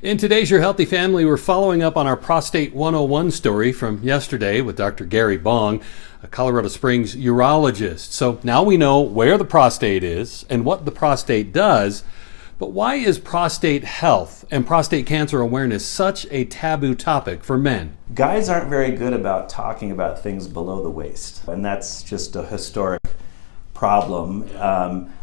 In today's Your Healthy Family, we're following up on our Prostate 101 story from yesterday with Dr. Gary Bong, a Colorado Springs urologist. So now we know where the prostate is and what the prostate does, but why is prostate health and prostate cancer awareness such a taboo topic for men? Guys aren't very good about talking about things below the waist, and that's just a historic problem.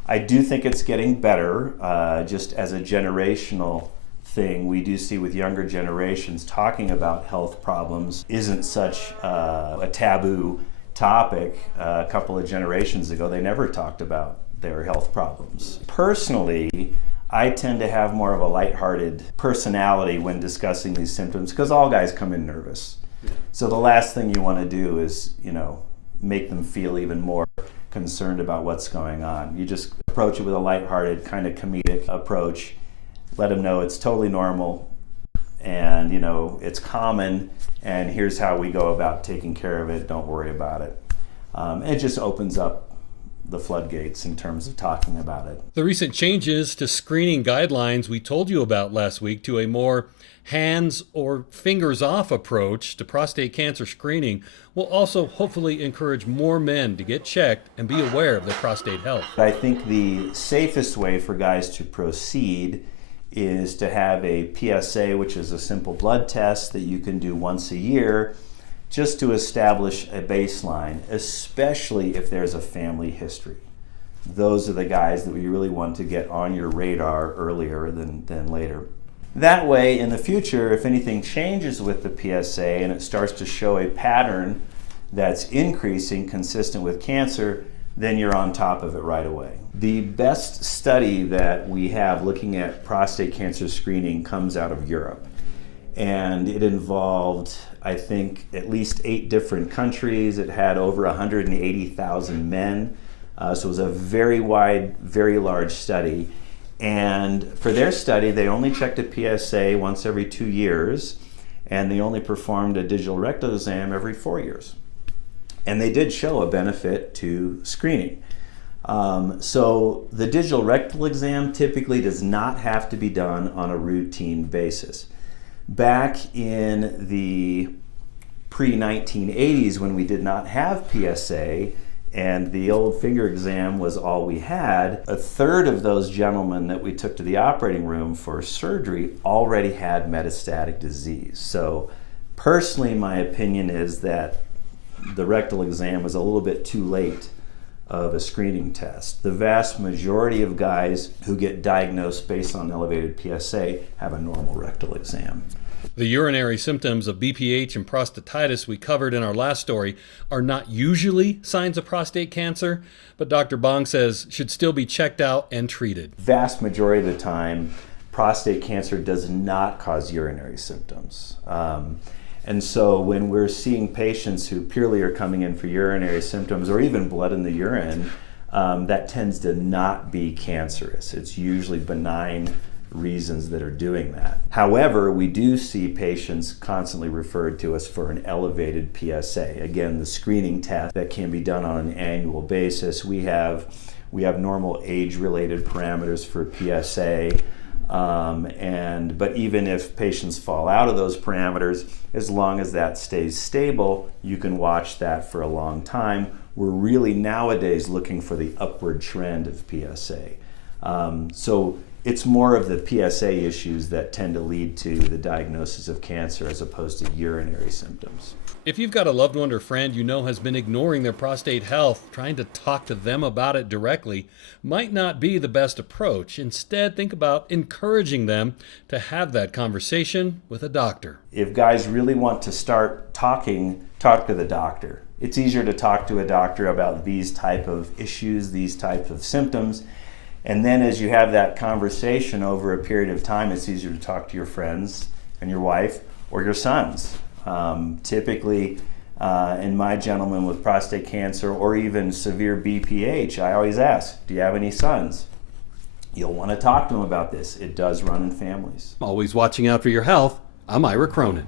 I do think it's getting better, just as a generational thing. We do see with younger generations talking about health problems isn't such a taboo topic. A couple of generations ago, they never talked about their health problems. Personally, I tend to have more of a lighthearted personality when discussing these symptoms because all guys come in nervous. So the last thing you want to do is, make them feel even more concerned about what's going on. You just approach it with a lighthearted, kind of comedic approach. Let them know it's totally normal and, it's common, and here's how we go about taking care of it. Don't worry about it. It just opens up the floodgates in terms of talking about it. The recent changes to screening guidelines we told you about last week to a more hands or fingers off approach to prostate cancer screening will also hopefully encourage more men to get checked and be aware of their prostate health. I think the safest way for guys to proceed is to have a PSA, which is a simple blood test that you can do once a year, just to establish a baseline, especially if there's a family history. Those are the guys that we really want to get on your radar earlier than later. That way, in the future, if anything changes with the PSA and it starts to show a pattern that's increasing consistent with cancer, then you're on top of it right away. The best study that we have looking at prostate cancer screening comes out of Europe. And it involved, I think, at least 8 different countries. It had over 180,000 men. So it was a very wide, very large study. And for their study, they only checked a PSA once every 2 years, and they only performed a digital rectal exam every 4 years. And they did show a benefit to screening. So the digital rectal exam typically does not have to be done on a routine basis. Back in the pre-1980s, when we did not have PSA and the old finger exam was all we had, a third of those gentlemen that we took to the operating room for surgery already had metastatic disease. So personally, my opinion is that the rectal exam was a little bit too late of a screening test. The vast majority of guys who get diagnosed based on elevated PSA have a normal rectal exam. The urinary symptoms of BPH and prostatitis we covered in our last story are not usually signs of prostate cancer, but Dr. Bong says should still be checked out and treated. Vast majority of the time, prostate cancer does not cause urinary symptoms. And so when we're seeing patients who purely are coming in for urinary symptoms or even blood in the urine, that tends to not be cancerous. It's usually benign reasons that are doing that. However, we do see patients constantly referred to us for an elevated PSA. Again, the screening test that can be done on an annual basis. We have normal age-related parameters for PSA. But even if patients fall out of those parameters, as long as that stays stable, you can watch that for a long time. We're really nowadays looking for the upward trend of PSA. So it's more of the PSA issues that tend to lead to the diagnosis of cancer as opposed to urinary symptoms. If you've got a loved one or friend you know has been ignoring their prostate health, trying to talk to them about it directly might not be the best approach. Instead, think about encouraging them to have that conversation with a doctor. If guys really want to start talk to the doctor. It's easier to talk to a doctor about these type of issues, these types of symptoms. And then as you have that conversation over a period of time, it's easier to talk to your friends and your wife or your sons. Typically, in my gentleman with prostate cancer or even severe BPH, I always ask, do you have any sons? You'll want to talk to them about this. It does run in families. Always watching out for your health. I'm Ira Cronin.